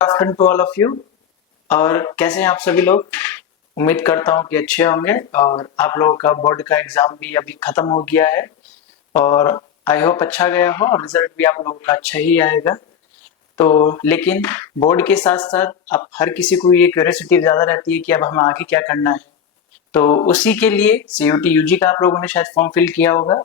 Afternoon to all of you. और कैसे हैं आप सभी लोग? उम्मीद करता हूँ कि अच्छे होंगे। और आप लोगों का बोर्ड का एग्जाम भी अभी खत्म हो गया है और आई होप अच्छा गया हो और रिजल्ट भी आप लोगों का अच्छा ही आएगा। तो लेकिन बोर्ड के साथ साथ अब हर किसी को ये क्यूरियोसिटी ज्यादा रहती है कि अब हमें आगे क्या करना है। तो उसी के लिए सीयूटी यूजी का आप लोगों ने शायद फॉर्म फिल किया होगा।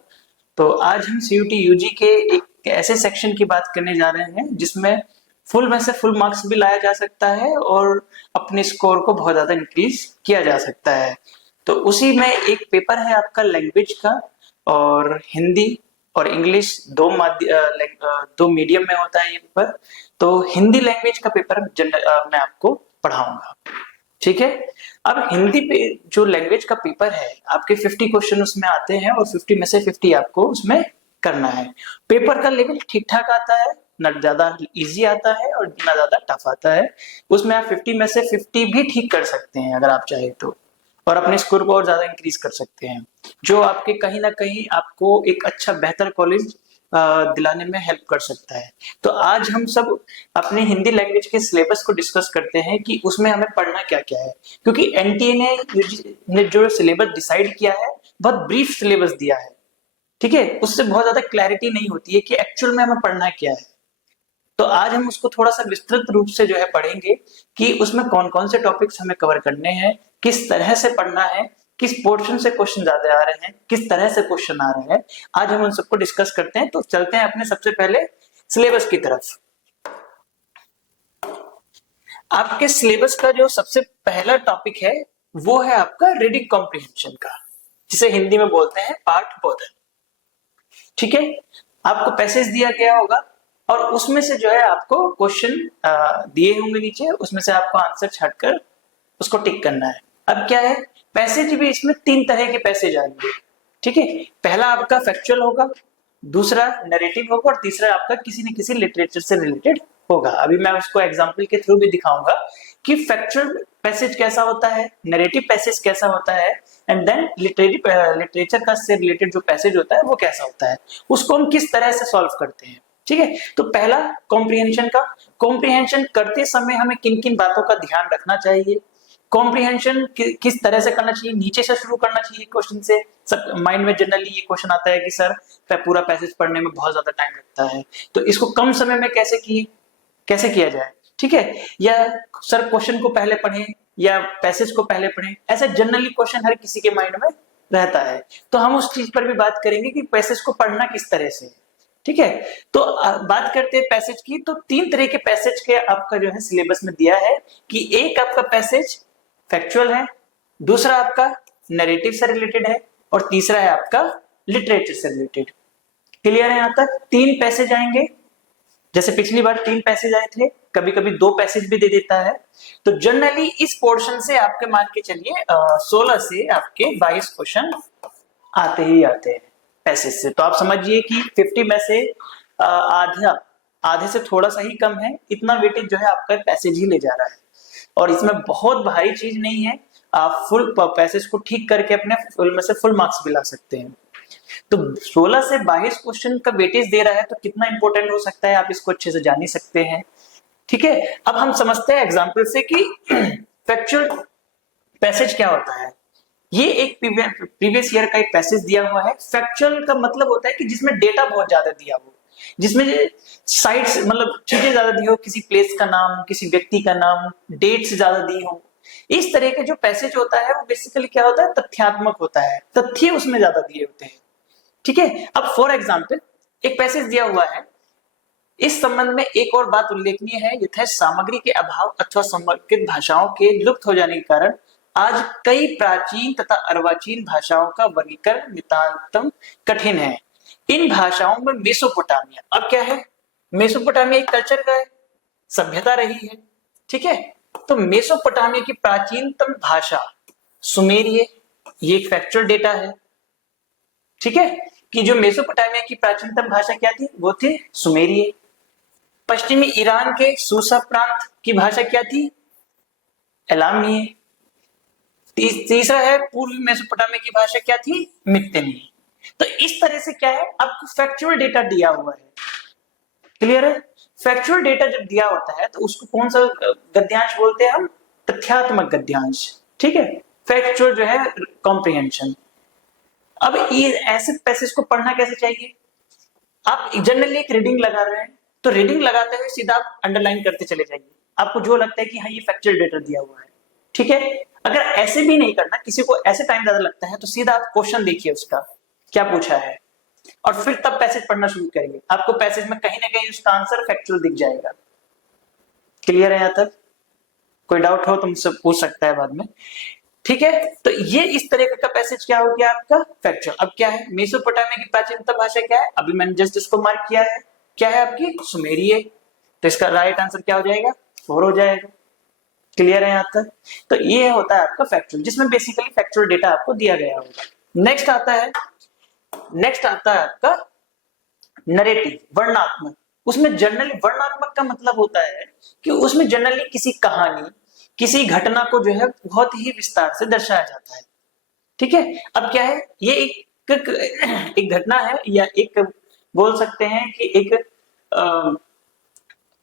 तो आज हम सीयूटी यूजी के एक ऐसे सेक्शन की बात करने जा रहे हैं जिसमें फुल में से फुल मार्क्स भी लाया जा सकता है और अपने स्कोर को बहुत ज्यादा इंक्रीज किया जा सकता है। तो उसी में एक पेपर है आपका लैंग्वेज का, और हिंदी और इंग्लिश दो मीडियम में होता है ये पेपर। तो हिंदी लैंग्वेज का पेपर मैं आपको पढ़ाऊंगा, ठीक है। अब हिंदी पे जो लैंग्वेज का पेपर है आपके 50 क्वेश्चन उसमें आते हैं और 50 में से 50 आपको उसमें करना है। पेपर का लेवल ठीक ठाक आता है, ना ज्यादा इजी आता है और ना ज्यादा टफ आता है। उसमें आप 50 में से 50 भी ठीक कर सकते हैं अगर आप चाहे तो, और अपने स्कोर को और ज्यादा इंक्रीज कर सकते हैं, जो आपके कहीं ना कहीं आपको एक अच्छा बेहतर कॉलेज दिलाने में हेल्प कर सकता है। तो आज हम सब अपने हिंदी लैंग्वेज के सिलेबस को डिस्कस करते हैं कि उसमें हमें पढ़ना क्या क्या है, क्योंकि एनटीए ने जो सिलेबस डिसाइड किया है बहुत ब्रीफ सिलेबस दिया है, ठीक है। उससे बहुत ज्यादा क्लैरिटी नहीं होती है कि एक्चुअल में हमें पढ़ना क्या है। तो आज हम उसको थोड़ा सा विस्तृत रूप से जो है पढ़ेंगे कि उसमें कौन कौन से टॉपिक्स हमें कवर करने हैं, किस तरह से पढ़ना है, किस पोर्शन से क्वेश्चन ज्यादा आ रहे हैं, किस तरह से क्वेश्चन आ रहे हैं। आज हम उन सबको डिस्कस करते हैं। तो चलते हैं अपने सबसे पहले सिलेबस की तरफ। आपके सिलेबस का जो सबसे पहला टॉपिक है वो है आपका रीडिंग कॉम्प्रिहेंशन का, जिसे हिंदी में बोलते हैं पाठ बोधन, ठीक है। आपको पैसेज दिया गया होगा और उसमें से जो है आपको क्वेश्चन दिए होंगे नीचे, उसमें से आपको आंसर छाटकर उसको टिक करना है। अब क्या है, पैसेज भी इसमें 3 तरह के पैसेज आएंगे, ठीक है। पहला आपका फैक्चुअल होगा, दूसरा नैरेटिव होगा और तीसरा आपका किसी न किसी लिटरेचर से रिलेटेड होगा। अभी मैं उसको एग्जांपल के थ्रू भी दिखाऊंगा कि फैक्चुअल पैसेज कैसा होता है, नैरेटिव पैसेज कैसा होता है, एंड देन लिटरेचर का से रिलेटेड जो पैसेज होता है वो कैसा होता है, उसको हम किस तरह से सॉल्व करते हैं, ठीक है। तो पहला कॉम्प्रिहेंशन का, कॉम्प्रिहेंशन करते समय हमें किन किन बातों का ध्यान रखना चाहिए, कॉम्प्रिहेंशन किस तरह से करना चाहिए, नीचे से शुरू करना चाहिए क्वेश्चन से। सब माइंड में जनरली ये क्वेश्चन आता है कि सर पूरा पैसेज पढ़ने में बहुत ज्यादा टाइम लगता है, तो इसको कम समय में कैसे किया जाए, ठीक है। या सर क्वेश्चन को पहले पढ़ें या पैसेज को पहले पढ़ें, ऐसा जनरली क्वेश्चन हर किसी के माइंड में रहता है। तो हम उस चीज पर भी बात करेंगे कि पैसेज को पढ़ना किस तरह से, ठीक है। तो बात करते हैं पैसेज की। तो 3 तरह के पैसेज के आपका जो है सिलेबस में दिया है कि एक आपका पैसेज फैक्चुअल है, दूसरा आपका नैरेटिव से रिलेटेड है और तीसरा है आपका लिटरेचर से रिलेटेड। क्लियर है यहाँ तक? 3 पैसेज आएंगे, जैसे पिछली बार 3 पैसेज आए थे, कभी कभी 2 पैसेज भी दे देता है। तो जनरली इस पोर्शन से आपके मान के चलिए 16 से आपके 22 क्वेश्चन आते ही आते हैं पैसेज से। तो आप समझिए कि 50 में से आधे से थोड़ा सा ही कम है, इतना वेटेज जो है आपका पैसेज ही ले जा रहा है। और इसमें बहुत भारी चीज नहीं है, आप फुल पैसेज को ठीक करके अपने फुल में से फुल मार्क्स भी ला सकते हैं। तो 16 से 22 क्वेश्चन का वेटेज दे रहा है, तो कितना इंपॉर्टेंट हो सकता है आप इसको अच्छे से जान ही सकते हैं, ठीक है। अब हम समझते हैं एग्जांपल से कि फैक्चुअल पैसेज क्या होता है। ये एक प्रीवियस ईयर का एक पैसेज दिया हुआ है। फैक्चुअल का मतलब होता है कि जिसमें डेटा बहुत ज्यादा दिया हो, जिसमें साइट्स मतलब चीजें ज्यादा दी हो, किसी प्लेस का नाम, किसी व्यक्ति का नाम, डेट्स ज्यादा दी हो। इस तरह के जो पैसेज होता है वो बेसिकली क्या होता है, तथ्यात्मक होता है, तथ्य उसमें ज्यादा दिए होते हैं, ठीक है। अब फॉर एग्जाम्पल एक पैसेज दिया हुआ है, इस संबंध में एक और बात उल्लेखनीय है, यथा सामग्री के अभाव अथवा संबंधित भाषाओं के लुप्त हो जाने के कारण आज कई प्राचीन तथा अर्वाचीन भाषाओं का वर्गीकरण नितांतम कठिन है। इन भाषाओं में मेसोपोटामिया, अब क्या है, मेसोपोटामिया एक कल्चर का है, सभ्यता रही है, ठीक है। तो मेसोपोटामिया की प्राचीनतम भाषा सुमेरिय, ये एक फैक्चुअल डेटा है, ठीक है, कि जो मेसोपोटामिया की प्राचीनतम भाषा क्या थी, वो थी सुमेरिय। पश्चिमी ईरान के सूसा प्रांत की भाषा क्या थी, एलामीय। तीसरा है पूर्वी मेसोपोटामिया की भाषा क्या थी, मित्तिनी। तो इस तरह से क्या है, आपको फैक्चुअल डेटा दिया हुआ है, क्लियर है। फैक्चुअल डेटा जब दिया होता है तो उसको कौन सा गद्यांश बोलते हैं हम? तथ्यात्मक गद्यांश। ठीक है, फैक्चुअल जो है कॉम्प्रिहेंशन। अब ये ऐसे पैसेज को पढ़ना कैसे चाहिए? आप जनरली एक रीडिंग लगा रहे हैं तो रीडिंग लगाते हुए सीधा आप अंडरलाइन करते चले जाइए, आपको जो लगता है कि हाँ ये फैक्चुअल डेटा दिया हुआ है। ठीक है, अगर ऐसे भी नहीं करना, किसी को ऐसे टाइम ज्यादा लगता है, तो सीधा आप क्वेश्चन देखिए उसका क्या पूछा है और फिर तब पैसेज पढ़ना शुरू करिए। आपको पैसेज में कहीं ना कहीं उसका आंसर फैक्चुअल दिख जाएगा। क्लियर है यहाँ तक? कोई डाउट हो तो मुझसे पूछ सकता है बाद में। ठीक है, तो ये इस तरह का पैसेज क्या हो गया आपका? फैक्चुअल। अब क्या है? मेसोपोटामिया की प्राचीनतम भाषा क्या है? अभी मैंने जस्ट इसको मार्क किया है, क्या है आपकी? सुमेरिय। तो इसका राइट आंसर क्या हो जाएगा? 4 हो जाएगा। क्लियर है यहाँ तक? तो ये होता है आपका फैक्चुअल, जिसमें बेसिकली फैक्चुअल डेटा आपको दिया गया होगा। नेक्स्ट आता है आपका नरेटिव, वर्णनात्मक। उसमें जनरली वर्णनात्मक का मतलब होता है कि उसमें जनरली किसी कहानी, किसी घटना को जो है बहुत ही विस्तार से दर्शाया जाता है। ठीक है, अब क्या है, ये एक घटना है या एक बोल सकते हैं कि एक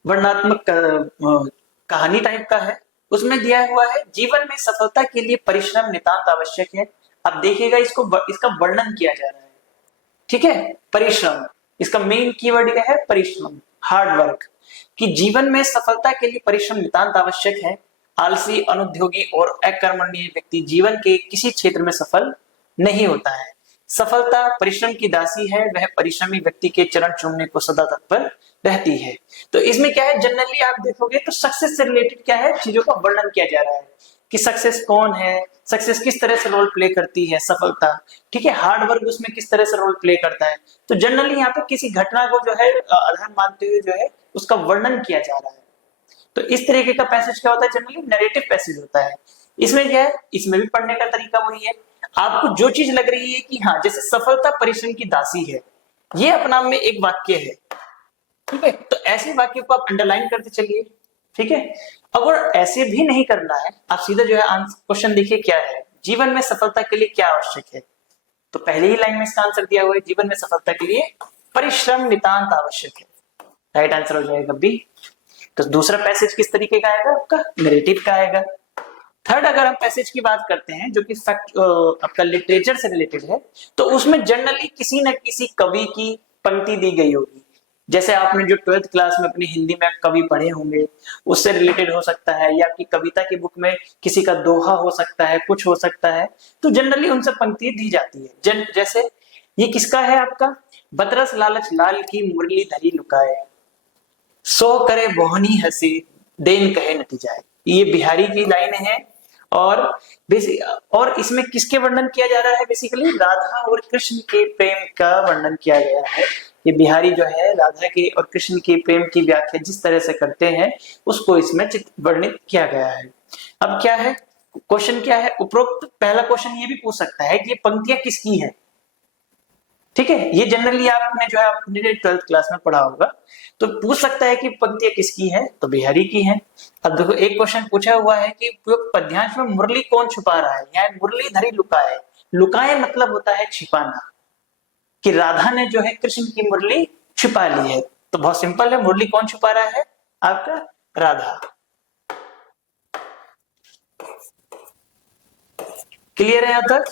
वर्णनात्मक कहानी टाइप का है। उसमें दिया हुआ है जीवन में सफलता के लिए परिश्रम नितांत आवश्यक है। अब देखिएगा इसका वर्णन किया जा रहा है। ठीक है, परिश्रम, इसका मेन कीवर्ड क्या है? परिश्रम, हार्ड वर्क। कि जीवन में सफलता के लिए परिश्रम नितांत आवश्यक है। आलसी, अनुद्योगी और अकर्मण्य व्यक्ति जीवन के किसी क्षेत्र में सफल नहीं होता है। सफलता परिश्रम की दासी है, वह परिश्रमी व्यक्ति के चरण चूमने को सदा तत्पर रहती है। तो इसमें क्या है, जनरली आप देखोगे तो सक्सेस से रिलेटेड क्या है, चीजों का वर्णन किया जा रहा है कि सक्सेस कौन है, सक्सेस किस तरह से रोल प्ले करती है, सफलता। ठीक है, हार्ड वर्क उसमें किस तरह से रोल प्ले करता है। तो जनरली यहाँ पे किसी घटना को जो है आधार मानते हुए जो है उसका वर्णन किया जा रहा है। तो इस तरीके का पैसेज क्या होता है? जनरली नैरेटिव पैसेज होता है। इसमें क्या है, इसमें भी पढ़ने का तरीका वही है। आपको जो चीज लग रही है कि हाँ जैसे सफलता परिश्रम की दासी है, ये अपना में एक वाक्य है। ठीक है, तो ऐसे वाक्य को आप अंडरलाइन करते चलिए। ठीक है, अगर ऐसे भी नहीं करना है, आप सीधा जो है क्वेश्चन देखिए क्या है, जीवन में सफलता के लिए क्या आवश्यक है। तो पहले ही लाइन में इसका आंसर दिया हुआ है, जीवन में सफलता के लिए परिश्रम नितांत आवश्यक है। राइट आंसर हो जाएगा बी। तो दूसरा पैसेज किस तरीके का आएगा? आपका नैरेटिव का आएगा। थर्ड, अगर हम पैसेज की बात करते हैं जो कि आपका लिटरेचर से रिलेटेड है, तो उसमें जनरली किसी न किसी कवि की पंक्ति दी गई होगी। जैसे आपने जो 12th क्लास में अपनी हिंदी में कवि पढ़े होंगे, उससे रिलेटेड हो सकता है, या आपकी कविता की बुक में किसी का दोहा हो सकता है, कुछ हो सकता है। तो जनरली उनसे पंक्ति दी जाती है। जैसे ये किसका है आपका? बतरस लालच लाल की मुरली धरी लुकाए, सो करे बोहनी हंसी देन कहे नटी जाए। ये बिहारी की लाइन है। और इसमें किसके वर्णन किया जा रहा है? बेसिकली राधा और कृष्ण के प्रेम का वर्णन किया गया है। ये बिहारी जो है राधा के और कृष्ण के प्रेम की व्याख्या जिस तरह से करते हैं उसको इसमें वर्णित किया गया है। अब क्या है क्वेश्चन, क्या है उपरोक्त? पहला क्वेश्चन ये भी पूछ सकता है कि ये पंक्तियां किसकी हैं। ठीक है, ये जनरली आपने जो है अपने 12th क्लास में पढ़ा होगा, तो पूछ सकता है कि पंक्तियां किसकी हैं, तो बिहारी की हैं। अब देखो एक क्वेश्चन पूछा हुआ है कि पद्यांश में मुरली कौन छुपा रहा है, यहाँ मुरली धरी लुकाए। लुकाए मतलब होता है छिपाना, कि राधा ने जो है कृष्ण की मुरली छुपा ली है। तो बहुत सिंपल है, मुरली कौन छुपा रहा है? आपका राधा। क्लियर है यहां तक?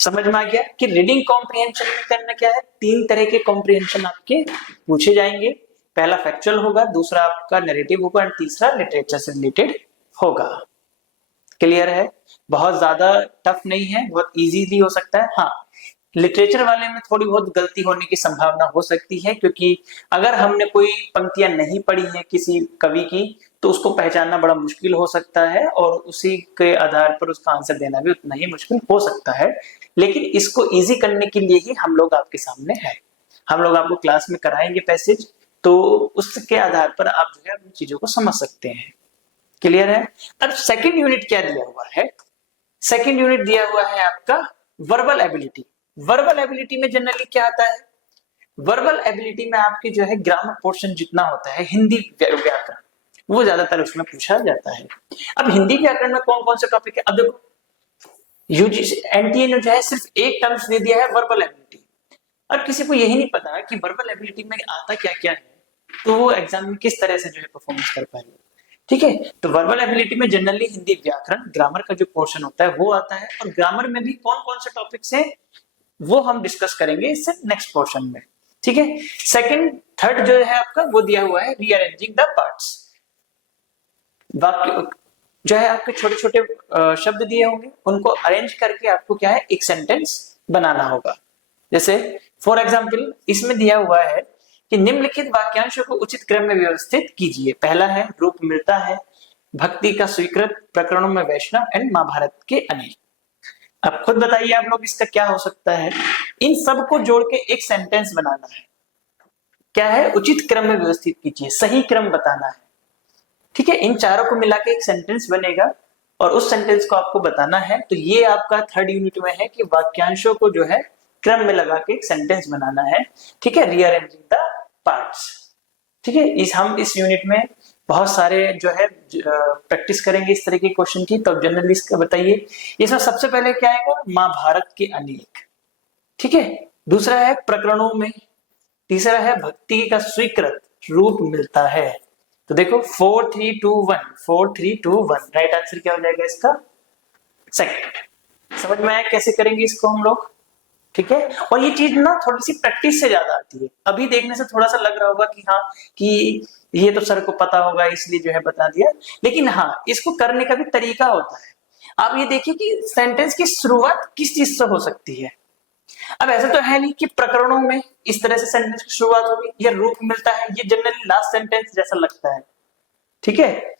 समझ में आ गया कि रीडिंग कॉम्प्रिहेंशन में करना क्या है? 3 तरह के कॉम्प्रिहेंशन आपके पूछे जाएंगे। पहला फैक्चुअल होगा, दूसरा आपका नैरेटिव होगा और तीसरा लिटरेचर से रिलेटेड होगा। क्लियर है? बहुत ज्यादा टफ नहीं है, बहुत इजीली हो सकता है। हाँ, लिटरेचर वाले में थोड़ी बहुत गलती होने की संभावना हो सकती है, क्योंकि अगर हमने कोई पंक्तियां नहीं पढ़ी है किसी कवि की तो उसको पहचानना बड़ा मुश्किल हो सकता है और उसी के आधार पर उसका आंसर देना भी उतना ही मुश्किल हो सकता है। लेकिन इसको इजी करने के लिए ही हम लोग आपके सामने हैं। हम लोग आपको क्लास में कराएंगे पैसेज, तो उसके आधार पर आप जो है चीजों को समझ सकते हैं। क्लियर है? अब सेकंड यूनिट क्या दिया हुआ है? सेकंड यूनिट दिया हुआ है आपका वर्बल एबिलिटी। वर्बल एबिलिटी में जनरली क्या आता है? वर्बल एबिलिटी में आपकी जो है ग्रामर पोर्शन जितना होता है, हिंदी व्याकरण, वो ज्यादातर उसमें पूछा जाता है। अब हिंदी व्याकरण में कौन कौन से टॉपिक है? अब देखो यूजीसी एनटीए ने जो है सिर्फ एक टर्म्स दे दिया है वर्बल एबिलिटी, अब किसी को यही नहीं पता कि वर्बल एबिलिटी में आता क्या क्या है, तो वो एग्जाम में किस तरह से जो है परफॉर्मेंस कर पाएंगे। ठीक है, तो वर्बल एबिलिटी में जनरली हिंदी व्याकरण ग्रामर का जो पोर्शन होता है वो आता है, और ग्रामर में भी कौन कौन से टॉपिक्स हैं वो हम डिस्कस करेंगे इससे नेक्स्ट पोर्शन में। ठीक है, सेकंड थर्ड जो है आपका वो दिया हुआ है रीअरेंजिंग द पार्ट्स। वाक्य जो है आपके छोटे छोटे शब्द दिए होंगे, उनको अरेंज करके आपको क्या है एक सेंटेंस बनाना होगा। जैसे फॉर एग्जाम्पल इसमें दिया हुआ है कि निम्नलिखित वाक्यांशों को उचित क्रम में व्यवस्थित कीजिए। पहला है रूप मिलता है, भक्ति का स्वीकृत, प्रकरणों में वैष्णव एंड महाभारत के अनिल। अब खुद बताइए आप लोग इसका क्या हो सकता है। इन सब को जोड़ के एक सेंटेंस बनाना है। क्या है, उचित क्रम में व्यवस्थित कीजिए, सही क्रम बताना है। ठीक है, इन चारों को मिला के एक सेंटेंस बनेगा और उस सेंटेंस को आपको बताना है। तो ये आपका थर्ड यूनिट में है कि वाक्यांशों को जो है क्रम में लगा के एक सेंटेंस बनाना है। ठीक है, रीअरेंजिंग द पार्ट्स। ठीक है, हम इस यूनिट में बहुत सारे जो है प्रैक्टिस करेंगे इस तरह के क्वेश्चन की। तो जनरली इसका बताइए, इसमें सबसे पहले क्या आएगा, महाभारत के अनेक। ठीक है, दूसरा है प्रकरणों में, तीसरा है भक्ति का स्वीकृत, रूप मिलता है। तो देखो 4 3 2 1, 4 3 2 1, राइट आंसर क्या हो जाएगा इसका, सेकंड। समझ में आया कैसे करेंगे इसको हम लोग। ठीक है, और ये चीज ना थोड़ी सी प्रैक्टिस से ज्यादा आती है। अभी देखने से थोड़ा सा लग रहा होगा कि हाँ कि ये तो सर को पता होगा इसलिए जो है बता दिया, लेकिन हाँ इसको करने का भी तरीका होता है। आप ये देखिए कि सेंटेंस की शुरुआत किस चीज से हो सकती है। अब ऐसा तो है नहीं कि प्रकरणों में इस तरह से सेंटेंस की शुरुआत होगी, ये रूप मिलता है, ये जनरली लास्ट सेंटेंस जैसा लगता है। ठीक है,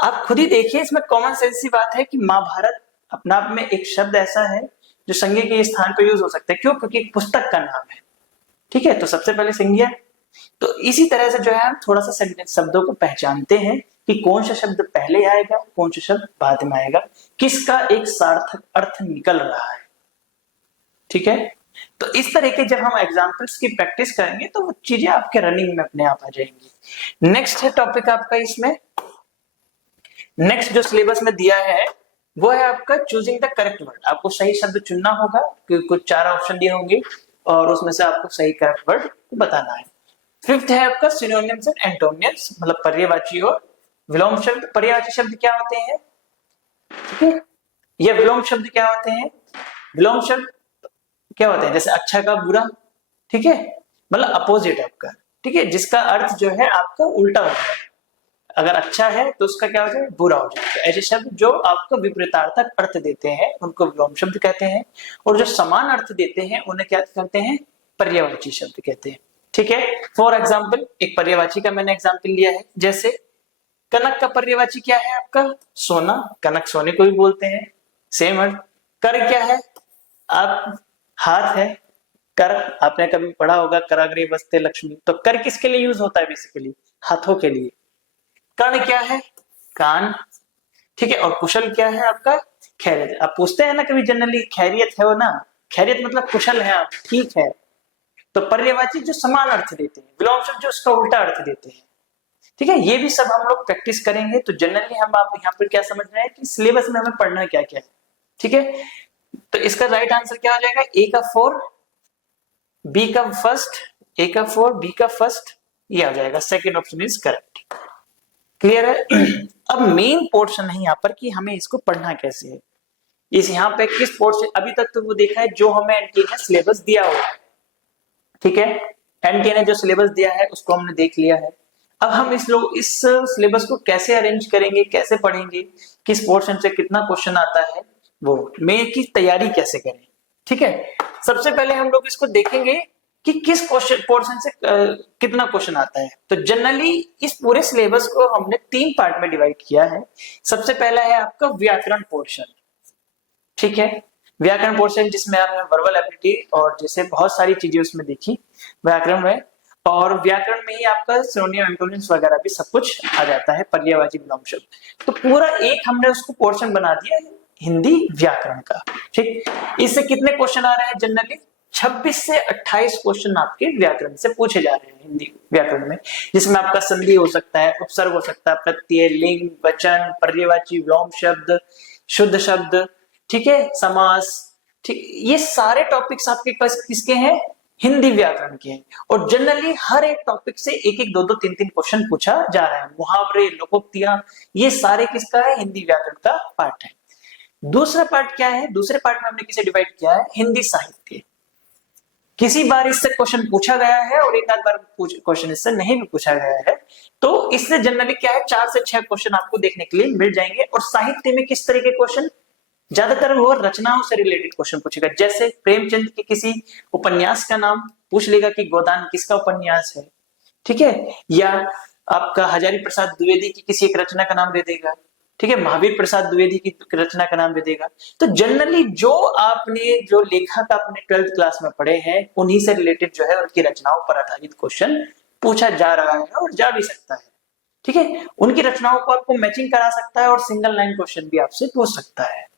आप खुद ही देखिए, इसमें कॉमन सेंस की बात है कि महाभारत अपना आप में एक शब्द ऐसा है जो संज्ञा के स्थान पर यूज हो सकता है। क्यों, क्योंकि एक पुस्तक का नाम है। ठीक है, तो सबसे पहले संज्ञा। तो इसी तरह से जो है हम थोड़ा सा सेंटेंस शब्दों को पहचानते हैं कि कौन सा शब्द पहले आएगा, कौन सा शब्द बाद में आएगा, किसका एक सार्थक अर्थ निकल रहा है। ठीक है, तो इस तरह के जब हम एग्जाम्पल्स की प्रैक्टिस करेंगे तो वो चीजें आपके रनिंग में अपने आप आ जाएंगी। नेक्स्ट है टॉपिक आपका इसमें, नेक्स्ट जो सिलेबस में दिया है वो है आपका चूजिंग द करेक्ट वर्ड। आपको सही शब्द चुनना होगा, क्योंकि कुछ 4 ऑप्शन दिए होंगे और उसमें से आपको सही करेक्ट वर्ड बताना है। फिफ्थ है आपका सिनोनिम्स एंड एंटोनिम्स, मतलब पर्यायवाची और विलोम शब्द। पर्यायवाची शब्द क्या होते हैं, ठीक है, ये विलोम शब्द क्या होते हैं। विलोम शब्द क्या होते हैं, जैसे अच्छा का बुरा। ठीक है, मतलब अपोजिट आपका। ठीक है, जिसका अर्थ जो है आपका उल्टा होता है। अगर अच्छा है तो उसका क्या हो जाए, बुरा हो जाए। तो ऐसे शब्द जो आपको विपरीतार्थक अर्थ देते हैं उनको विलोम शब्द कहते हैं, और जो समान अर्थ देते हैं उन्हें क्या कहते हैं, पर्यायवाची शब्द कहते हैं। ठीक है, फॉर एग्जाम्पल एक पर्यायवाची का मैंने एग्जाम्पल लिया है, जैसे कनक का पर्यायवाची क्या है आपका, सोना। कनक सोने को भी बोलते हैं, सेम अर्थ। कर क्या है, आप हाथ है, कर आपने कभी पढ़ा होगा, कराग्रे वस्ते लक्ष्मी। तो कर किसके लिए यूज होता है, बेसिकली हाथों के लिए। कर्ण क्या है, कान। ठीक है, और कुशल क्या है आपका, खैरियत। आप पूछते हैं ना कभी जनरली, खैरियत है वो ना, खैरियत मतलब कुशल है आप, ठीक है। तो पर्यायवाची जो समान अर्थ देते हैं, विलोम शब्द जो उसका उल्टा अर्थ देते हैं। ठीक है, ये भी सब हम लोग प्रैक्टिस करेंगे। तो जनरली हम आप यहाँ पर क्या समझ रहे हैं कि सिलेबस में हमें पढ़ना क्या क्या है। ठीक है, तो इसका राइट आंसर क्या हो जाएगा, ए का 4, बी का फर्स्ट, ए का 4, बी का फर्स्ट, ये आ जाएगा। Second option is correct. Clear है। अब मेन पोर्शन है यहाँ पर कि हमें इसको पढ़ना कैसे है। इस यहाँ पे किस पोर्शन, अभी तक तो वो देखा है जो हमें एनटीए ने सिलेबस दिया हुआ है। ठीक है, एनटीए ने जो सिलेबस दिया है उसको हमने देख लिया है। अब हम इस सिलेबस को कैसे अरेंज करेंगे, कैसे पढ़ेंगे, किस पोर्शन से कितना क्वेश्चन आता है, वो मेन की तैयारी कैसे करें। ठीक है, सबसे पहले हम लोग इसको देखेंगे कि किस क्वेश्चन पोर्शन से कितना क्वेश्चन आता है। तो जनरली इस पूरे सिलेबस को हमने 3 पार्ट में डिवाइड किया है। सबसे पहला है आपका व्याकरण पोर्शन। ठीक है, व्याकरण पोर्शन जिसमें आपने वर्बल एबिलिटी और जैसे बहुत सारी चीजें उसमें देखी व्याकरण में, और व्याकरण में ही आपका सिनोनिम एंटोनिम्स वगैरह भी सब कुछ आ जाता है, पर्यायवाची विलोम शब्द। तो पूरा एक हमने उसको पोर्शन बना दिया है हिंदी व्याकरण का। ठीक, इससे कितने क्वेश्चन आ रहे हैं जनरली, 26 से 28 क्वेश्चन आपके व्याकरण से पूछे जा रहे हैं हिंदी व्याकरण में, जिसमें आपका संधि हो सकता है, उपसर्ग हो सकता है, प्रत्यय, लिंग, वचन, पर्यायवाची, विलोम शब्द, शुद्ध शब्द, ठीक है, समास। ठीक, ये सारे टॉपिक्स आपके पास किसके हैं, हिंदी व्याकरण के हैं और जनरली हर एक टॉपिक से एक एक दो दो तीन तीन क्वेश्चन पूछा जा रहा है। मुहावरे, लोकोक्तियां, ये सारे किसका है? हिंदी व्याकरण का पार्ट है। दूसरा पार्ट क्या है? दूसरे पार्ट में हमने किसे डिवाइड किया है? हिंदी साहित्य। किसी बार इससे क्वेश्चन पूछा गया है और एक आध बार क्वेश्चन इससे नहीं भी पूछा गया है, तो इससे जनरली क्या है, 4 से 6 क्वेश्चन आपको देखने के लिए मिल जाएंगे। और साहित्य में किस तरह के क्वेश्चन? ज्यादातर वो रचनाओं से रिलेटेड क्वेश्चन पूछेगा। जैसे प्रेमचंद के किसी उपन्यास का नाम पूछ लेगा कि गोदान किसका उपन्यास है, ठीक है, या आपका हजारी प्रसाद द्विवेदी की किसी एक रचना का नाम दे देगा, ठीक है, महावीर प्रसाद द्विवेदी की रचना का नाम दे देगा। तो जनरली जो लेखक आपने 12th क्लास में पढ़े हैं उन्हीं से रिलेटेड जो है उनकी रचनाओं पर आधारित क्वेश्चन पूछा जा रहा है और जा भी सकता है, ठीक है। उनकी रचनाओं को आपको मैचिंग करा सकता है और सिंगल लाइन क्वेश्चन भी आपसे पूछ सकता है।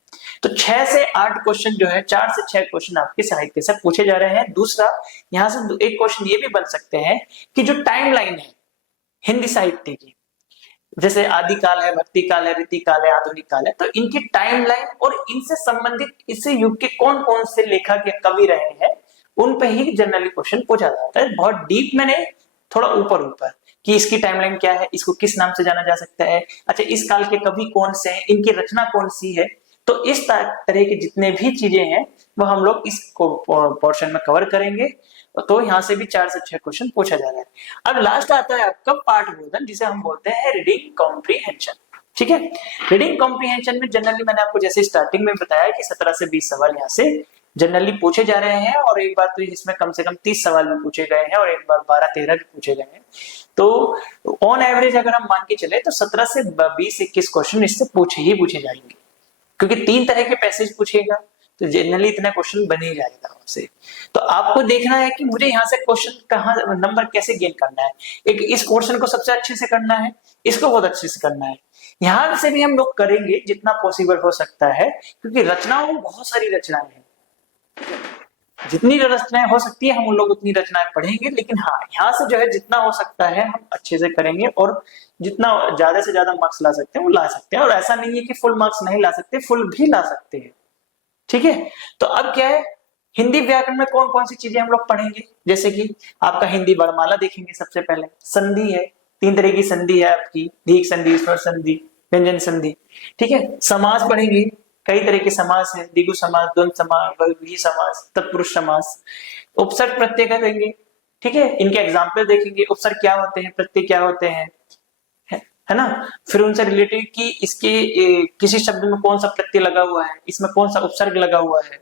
तो 6 से 8 क्वेश्चन जो है, 4 से 6 क्वेश्चन आपके साहित्य से पूछे जा रहे हैं। दूसरा, यहां से एक क्वेश्चन ये भी बन सकते हैं कि जो टाइमलाइन है हिंदी साहित्य की, जैसे आदि काल है, भक्ति काल है, रीति काल है, आधुनिक काल है, तो इनकी टाइमलाइन और इनसे संबंधित इस युग के कौन कौन से लेखक या कवि रहे हैं उन पे ही जनरली क्वेश्चन पूछा जाता है। बहुत डीप में नहीं, थोड़ा ऊपर ऊपर कि इसकी टाइमलाइन क्या है, इसको किस नाम से जाना जा सकता है, अच्छा इस काल के कवि कौन से हैं, इनकी रचना कौन सी है। तो इस तरह के जितने भी चीजें हैं वो हम लोग इस पोर्शन में कवर करेंगे। तो यहाँ से भी 4 से 6 क्वेश्चन पूछा जा रहा है। अब लास्ट आता है आपका पाठबोधन, जिसे हम बोलते हैं रीडिंग कॉम्प्रीहेंशन, ठीक है। रीडिंग कॉम्प्रीहेंशन में जनरली मैंने आपको जैसे स्टार्टिंग में बताया कि 17 से 20 सवाल यहाँ से जनरली पूछे जा रहे हैं और एक बार तो इसमें कम से कम 30 सवाल भी पूछे गए हैं और एक बार 12-13 भी पूछे गए हैं। तो ऑन एवरेज अगर हम मान के चले तो 17 से 20-21 क्वेश्चन इससे पूछे जाएंगे, क्योंकि 3 तरह के पैसेज पूछेगा तो जनरली इतना क्वेश्चन बन ही जाएगा उससे। तो आपको देखना है कि मुझे यहाँ से क्वेश्चन कहाँ, नंबर कैसे गेन करना है। एक इस क्वेश्चन को सबसे अच्छे से करना है, इसको बहुत अच्छे से करना है। यहाँ से भी हम लोग करेंगे जितना पॉसिबल हो सकता है, क्योंकि रचनाओं में बहुत सारी रचनाएं हैं, जितनी रचनाएं हो सकती है हम उन लोग उतनी रचनाएं पढ़ेंगे। लेकिन हाँ, यहाँ से जो है जितना हो सकता है हम अच्छे से करेंगे और जितना ज्यादा से ज्यादा मार्क्स ला सकते हैं वो ला सकते हैं। और ऐसा नहीं है कि फुल मार्क्स नहीं ला सकते, फुल भी ला सकते हैं, ठीक है। तो अब क्या है, हिंदी व्याकरण में कौन कौन सी चीजें हम लोग पढ़ेंगे, जैसे कि आपका हिंदी वर्णमाला देखेंगे। सबसे पहले संधि है, 3 तरह की संधि है आपकी, दीर्घ संधि, स्वर संधि, व्यंजन संधि, ठीक है। समास पढ़ेंगे, कई तरह के समास है, द्विगु समास, द्वंद्व समास, बहुव्रीहि समास, तत्पुरुष समास। उपसर्ग प्रत्यय करेंगे, ठीक है, इनके एग्जाम्पल देखेंगे, उपसर्ग क्या होते हैं, प्रत्यय क्या होते हैं, है ना। फिर उनसे रिलेटेड कि इसके किसी शब्द में कौन सा प्रत्यय लगा हुआ है, इसमें कौन सा उपसर्ग लगा हुआ है।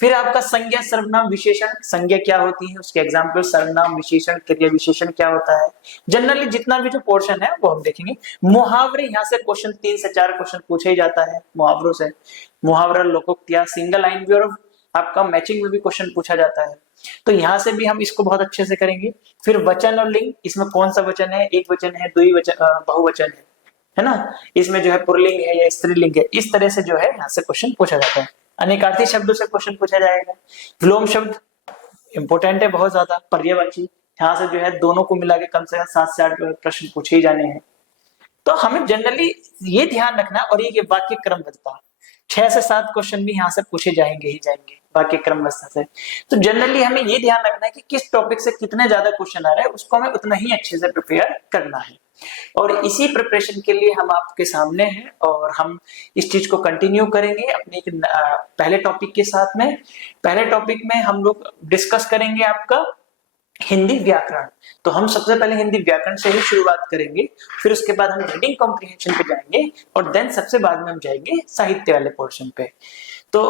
फिर आपका संज्ञा, सर्वनाम, विशेषण, संज्ञा क्या होती है, उसके एग्जाम्पल, सर्वनाम, विशेषण, क्रिया विशेषण क्या होता है। जनरली जितना भी जो पोर्शन है वो हम देखेंगे। मुहावरे, यहाँ से क्वेश्चन 3 से 4 क्वेश्चन पूछे ही जाता है मुहावरों से। मुहावरा, लोकोक्तियां, सिंगल लाइन भी और आपका मैचिंग में भी क्वेश्चन पूछा जाता है, तो यहाँ से भी हम इसको बहुत अच्छे से करेंगे। फिर वचन और लिंग, इसमें कौन सा वचन है, एक वचन है, बहुवचन है ना, इसमें जो है पुल्लिंग है या स्त्रीलिंग है, इस तरह से जो है यहाँ से क्वेश्चन पूछा जाता है। अनेकार्थी शब्दों से क्वेश्चन पूछा जाएगा। विलोम शब्द इंपोर्टेंट है बहुत ज्यादा। पर्यायवाची, यहाँ से जो है दोनों को मिला के कम से कम 7 से 8 प्रश्न पूछे ही जाने हैं। तो हमें जनरली ये ध्यान रखना, और ये वाक्य क्रमबद्धता, 6 से 7 क्वेश्चन भी यहाँ से पूछे जाएंगे ही जाएंगे वाक्य क्रमबद्धता से। तो जनरली हमें ये ध्यान रखना है कि किस टॉपिक से कितने ज्यादा क्वेश्चन आ रहे हैं, उसको हमें उतना ही अच्छे से प्रिपेयर करना है। और इसी प्रिपरेशन के लिए हम आपके सामने हैं और हम इस चीज को कंटिन्यू करेंगे अपने पहले टॉपिक के साथ में। पहले टॉपिक में हम लोग डिस्कस करेंगे आपका हिंदी व्याकरण। तो हम सबसे पहले हिंदी व्याकरण से ही शुरुआत करेंगे, फिर उसके बाद हम रीडिंग कॉम्प्रिहेंशन पे जाएंगे और देन सबसे बाद में हम जाएंगे साहित्य वाले पोर्शन पे। तो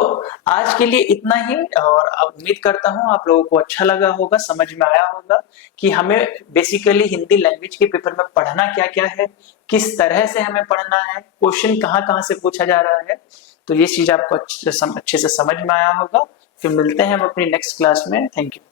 आज के लिए इतना ही, और उम्मीद करता हूं आप लोगों को अच्छा लगा होगा, समझ में आया होगा कि हमें बेसिकली हिंदी लैंग्वेज के पेपर में पढ़ना क्या क्या है, किस तरह से हमें पढ़ना है, क्वेश्चन कहाँ से पूछा जा रहा है। तो ये चीज आपको अच्छे से समझ में आया होगा। फिर मिलते हैं हम अपनी नेक्स्ट क्लास में। Thank you.